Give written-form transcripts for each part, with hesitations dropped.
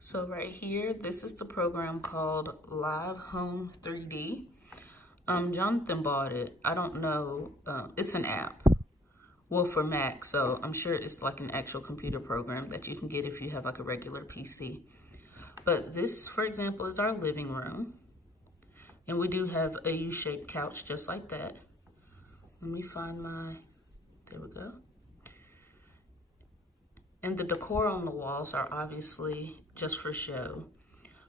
So right here, this is the program called Live Home 3D. Jonathan bought it. I don't know, it's an app. Well, for Mac, so I'm sure it's like an actual computer program that you can get if you have like a regular PC. But this, for example, is our living room. And we do have a U-shaped couch just like that. Let me find there we go. And the decor on the walls are obviously just for show.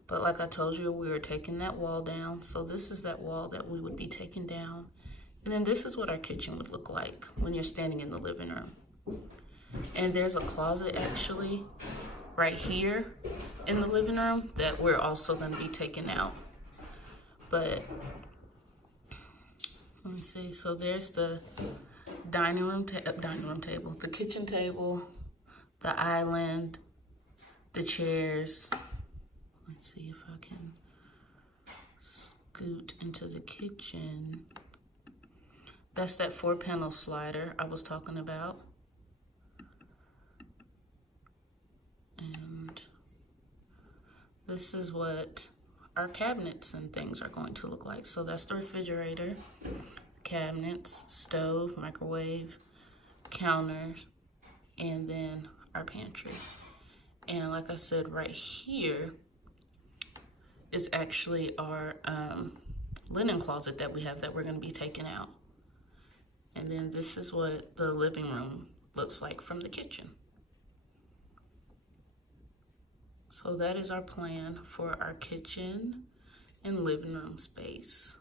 But like I told you, we were taking that wall down. So this is that wall that we would be taking down. And then this is what our kitchen would look like when you're standing in the living room. And there's a closet actually right here in the living room that we're also going to be taking out. But let me see. So there's the dining room table, the kitchen table, the island, the chairs. Let's see if I can scoot into the kitchen. That's that 4-panel slider I was talking about. And this is what our cabinets and things are going to look like. So that's the refrigerator, cabinets, stove, microwave, counters, and then our pantry. And like I said, right here is actually our linen closet that we have that we're going to be taking out. And then this is what the living room looks like from the kitchen. So that is our plan for our kitchen and living room space.